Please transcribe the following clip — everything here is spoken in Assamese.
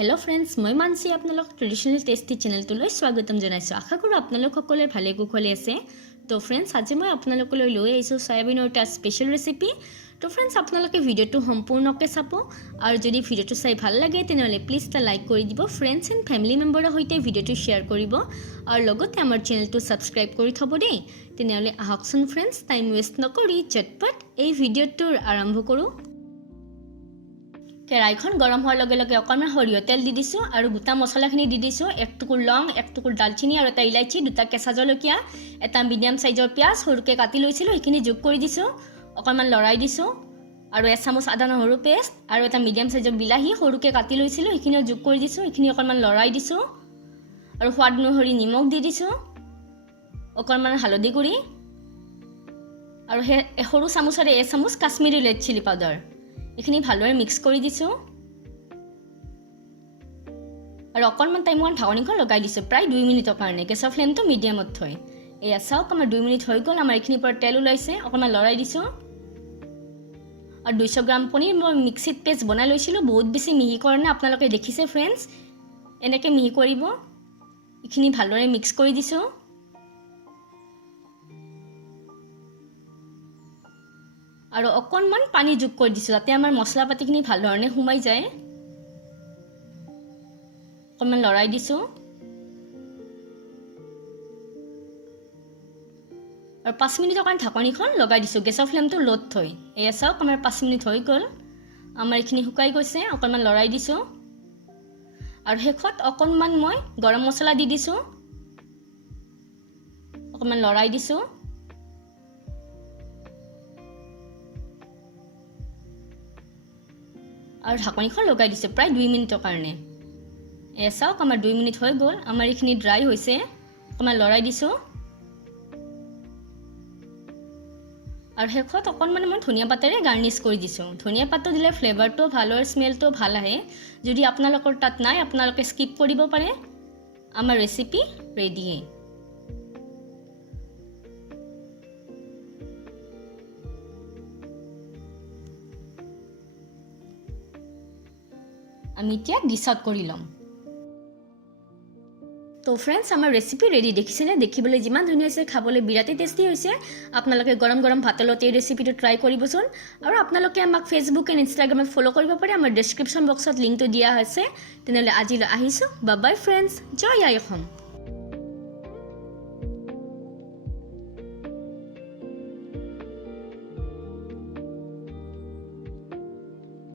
हेलो फ्रेंड्स मैं मानसी आपनालोक ट्रेडिशनल टेस्टी चैनल तो स्वागतम जनाइছো आशा करूँ आपनालोक सकले भाले कुशले आछे। तो फ्रेंड्स आज मैं आपनालोकলৈ লৈ आइছো সয়াবিনৰ এটা স্পেশাল ৰেচিপি। तो फ्रेंड्स आपनालोके ভিডিওটো সম্পূৰ্ণকৈ চাব আৰু যদি ভিডিওটো চাই ভাল লাগে তেনহলে প্লিজ টা লাইক কৰি দিব, ফ্ৰেন্ডছ এণ্ড ফ্যামিলি মেম্বাৰৰ সৈতে ভিডিওটো শেয়াৰ কৰিব আৰু লগতে আমাৰ চেনেলটো সাবস্ক্ৰাইব কৰি থব দেই। তেনহলে আহকচোন ফ্ৰেন্ডছ টাইম ওয়েষ্ট নকৰি চটপট এই ভিডিওটো আৰম্ভ কৰো। কেৰাইখন গৰম হোৱাৰ লগে লগে অকণমান সৰিয়হ তেল দি দিছো আৰু গোটা মছলাখিনি দি দিছো। এক টুকুৰ লং, এক টুকুৰ দালচিনি আৰু এটা ইলাইচি, দুটা কেঁচা জলকীয়া, এটা মিডিয়াম সাইজৰ পিয়াজ সৰুকৈ কাটি লৈছিলো সেইখিনি যোগ কৰি দিছো। অকণমান লৰাই দিছো আৰু এক চামুচ আদা নহৰু পেষ্ট আৰু এটা মিডিয়াম সাইজৰ বিলাহী সৰুকৈ কাটি লৈছিলো সেইখিনিও যোগ কৰি দিছো। এইখিনি অকণমান লৰাই দিছো আৰু সোৱাদ অনুসৰি নিমখ দি দিছো, অকণমান হালধি গুড়ি আৰু সৰু চামুচৰে এক চামুচ কাশ্মীৰী ৰেড চিলি পাউডাৰ এইখিনি ভালদৰে মিক্স কৰি দিছো আৰু অকণমান টাইম ঢাকনিখন লগাই দিছো প্ৰায় 2 মিনিটৰ কাৰণে। গেছৰ ফ্লেমটো মিডিয়ামত থৈ এয়া চাওক আমাৰ 2 মিনিট হৈ গ'ল। আমাৰ এইখিনিৰ পৰা তেল ওলাইছে, অকণমান লৰাই দিছো আৰু 200 গ্ৰাম পনীৰ মই মিক্সিত পেষ্ট বনাই লৈছিলো। বহুত বেছি মিহি কাৰণে আপোনালোকে দেখিছে ফ্ৰেন্ডছ, এনেকৈ মিহি কৰিব। এইখিনি ভালদৰে মিক্স কৰি দিছো আৰু অকণমান পানী যোগ কৰি দিছো যাতে আমাৰ মছলা পাতিখিনি ভাল ধৰণে সোমাই যায়। অকণমান লৰাই দিছো আৰু 5 মিনিটৰ কাৰণে ঢাকনিখন লগাই দিছো গেছৰ ফ্লেমটো লোত থৈ। এয়া চাওক আমাৰ 5 মিনিট হৈ গ'ল, আমাৰ এইখিনি শুকাই গৈছে। অকণমান লৰাই দিছো আৰু শেষত অকণমান মই গৰম মছলা দি দিছো, অকণমান লৰাই দিছো আৰু ঢাকনিখন লগাই দিছো প্ৰায় 2 মিনিটৰ কাৰণে। এয়া চাওক আমাৰ 2 মিনিট হৈ গ'ল, আমাৰ এইখিনি ড্ৰাই হৈছে। অকণমান লৰাই দিছো আৰু শেষত অকণমান মই ধনিয়া পাতেৰে গাৰ্নিশ কৰি দিছো। ধনিয়া পাতটো দিলে ফ্লেভাৰটো ভাল আৰু স্মেলটো ভাল আহে। যদি আপোনালোকৰ তাত নাই আপোনালোকে স্কিপ কৰিব পাৰে। আমাৰ ৰেচিপি ৰেডি। আমি এতিয়া ডিশ আউট কৰি লম। তো ফ্ৰেন্ডছ আমাৰ ৰেচিপি ৰেডি। দেখিছেনে দেখিবলৈ যিমান ধুনীয়া হৈছে খাবলৈ বিৰাটেই টেষ্টি হৈছে। আপোনালোকে গৰম গৰম ভাতৰ লগত এই ৰেচিপিটো ট্ৰাই কৰিবচোন আৰু আপোনালোকে আমাক ফেচবুক এণ্ড ইনষ্টাগ্ৰামত ফ'ল' কৰিব পাৰে। আমাৰ ডেছক্ৰিপশ্যন বক্সত লিংকটো দিয়া হৈছে। তেনেহ'লে আজিলৈ আহিছোঁ। বাই বাই ফ্ৰেন্ডছ, জয় আই অসম।